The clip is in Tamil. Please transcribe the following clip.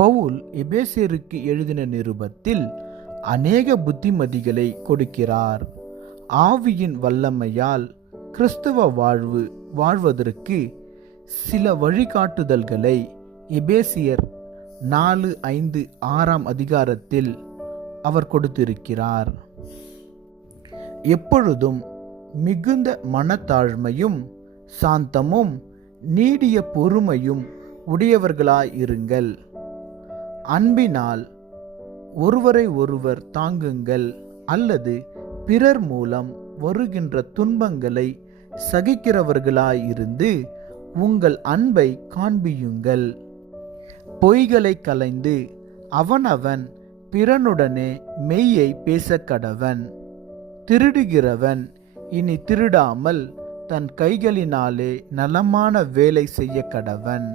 பவுல் எபேசியருக்கு எழுதின நிருபத்தில் அநேக புத்திமதிகளை கொடுக்கிறார். ஆவியின் வல்லமையால் கிறிஸ்துவ வாழ்வதற்கு சில வழிகாட்டுதல்களை எபேசியர் 4:5-6 அதிகாரத்தில் அவர் கொடுத்திருக்கிறார். எப்பொழுதும் மிகுந்த மனத்தாழ்மையும் சாந்தமும் நீடிய பொறுமையும் உடையவர்களாயிருங்கள். அன்பினால் ஒருவரை ஒருவர் தாங்குங்கள், அல்லது பிறர் மூலம் வருகின்ற துன்பங்களை சகிக்கிறவர்களாயிருந்து உங்கள் அன்பை காண்பியுங்கள். பொய்களை களைந்து அவனவன் பிறனுடனே மெய்யை பேசக்கடவன். திருடுகிறவன் இனி திருடாமல் தன் கைகளினாலே நலமான வேலை செய்ய கடவன்.